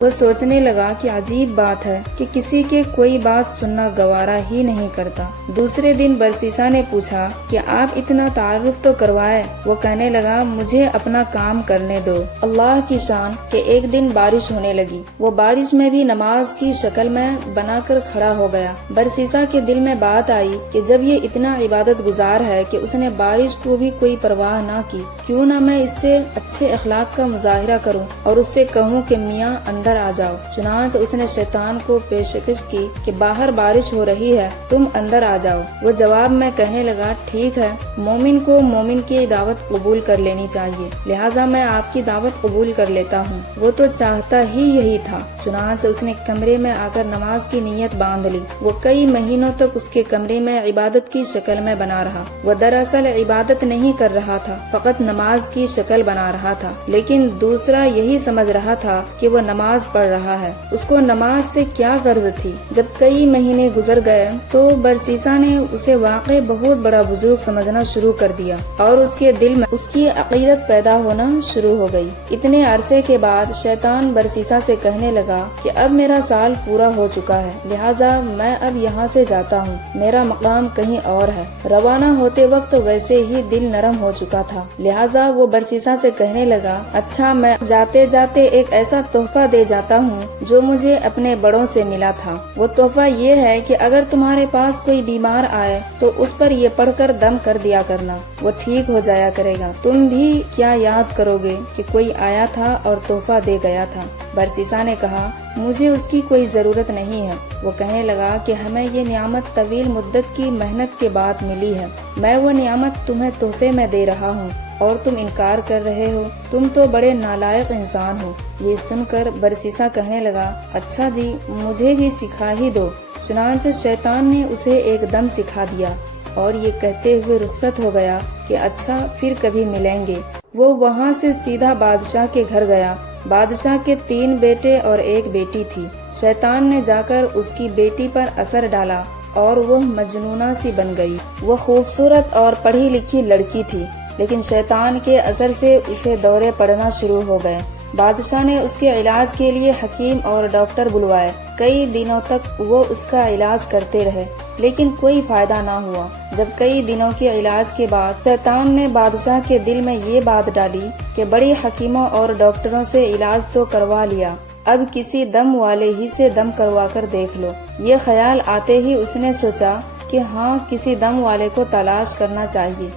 وہ سوچنے لگا کہ عجیب بات ہے کہ کسی کے کوئی بات سننا گوارا ہی نہیں کرتا۔ دوسرے دن برسیسا نے پوچھا کہ آپ اتنا تعارف تو کروائے۔ وہ کہنے لگا مجھے اپنا کام کرنے دو۔ اللہ کی شان کہ ایک دن بارش ہونے لگی۔ وہ بارش میں بھی نماز کی شکل میں بنا کر کھڑا ہو گیا۔ برسیسا کے دل میں بات آئی کہ جب یہ اتنا عبادت گزار ہے کہ اس نے بارش کو بھی کوئی پرواہ نہ کی، کیوں نہ میں اس سے اچھے اخلاق کا مظاہرہ کروں اور اس سے کہوں کہ میاں اندر آ جاؤ۔ چنانچہ اس نے شیطان کو پیشکش کی کہ باہر بارش ہو رہی ہے، تم اندر آ جاؤ۔ وہ جواب میں کہنے لگا ٹھیک ہے، مومن کو مومن کی دعوت قبول کر لینی چاہیے، لہٰذا میں آپ کی دعوت قبول کر لیتا ہوں۔ وہ تو چاہتا ہی یہی تھا۔ چنانچہ اس نے کمرے میں آ کر نماز کی نیت باندھ لی۔ وہ کئی مہینوں تک اس کے کمرے میں عبادت کی شکل میں بنا رہا۔ وہ دراصل عبادت نہیں کر رہا تھا، فقط نماز کی شکل بنا رہا تھا، لیکن دوسرا یہی سمجھ رہا تھا کہ وہ نماز پڑھ رہا ہے۔ اس کو نماز سے کیا غرض تھی؟ جب کئی مہینے گزر گئے تو برسیسا نے اسے واقعی بہت بڑا بزرگ سمجھنا شروع کر دیا اور اس کے دل میں اس کی عقیدت پیدا ہونا شروع ہو گئی۔ اتنے عرصے کے بعد شیطان برسیسا سے کہنے لگا کہ اب میرا سال پورا ہو چکا ہے، لہٰذا میں اب یہاں سے جاتا ہوں، میرا مقام کہیں اور ہے۔ روانہ ہوتے وقت ویسے ہی دل نرم ہو چکا تھا، لہٰذا وہ برسیسا سے کہنے لگا اچھا میں جاتے جاتے ایک ایسا تحفہ دے جاتا ہوں جو مجھے اپنے بڑوں سے ملا تھا۔ وہ تحفہ یہ ہے کہ اگر تمہارے پاس کوئی بیمار آئے تو اس پر یہ پڑھ کر دم کر دیا کرنا، وہ ٹھیک ہو جایا کرے گا۔ تم بھی کیا یاد کرو گے کہ کوئی آیا تھا اور تحفہ دے گیا تھا؟ برسیسا نے کہا مجھے اس کی کوئی ضرورت نہیں ہے۔ وہ کہنے لگا کہ ہمیں یہ نعمت طویل مدت کی محنت کے بعد ملی ہے، میں وہ نعمت تمہیں تحفے میں دے رہا ہوں اور تم انکار کر رہے ہو، تم تو بڑے نالائق انسان ہو۔ یہ سن کر برسیسا کہنے لگا اچھا جی مجھے بھی سکھا ہی دو۔ چنانچہ شیطان نے اسے ایک دم سکھا دیا اور یہ کہتے ہوئے رخصت ہو گیا کہ اچھا پھر کبھی ملیں گے۔ وہ وہاں سے سیدھا بادشاہ کے گھر گیا۔ بادشاہ کے 3 بیٹے اور 1 بیٹی تھی۔ شیطان نے جا کر اس کی بیٹی پر اثر ڈالا اور وہ مجنونہ سی بن گئی۔ وہ خوبصورت اور پڑھی لکھی لڑکی تھی، لیکن شیطان کے اثر سے اسے دورے پڑنا شروع ہو گئے۔ بادشاہ نے اس کے علاج کے لیے حکیم اور ڈاکٹر بلوائے۔ کئی دنوں تک وہ اس کا علاج کرتے رہے، لیکن کوئی فائدہ نہ ہوا۔ جب کئی دنوں کے علاج کے بعد شیطان نے بادشاہ کے دل میں یہ بات ڈالی کہ بڑی حکیموں اور ڈاکٹروں سے علاج تو کروا لیا، اب کسی دم والے ہی سے دم کروا کر دیکھ لو۔ یہ خیال آتے ہی اس نے سوچا کہ ہاں کسی دم والے کو تلاش کرنا چاہیے۔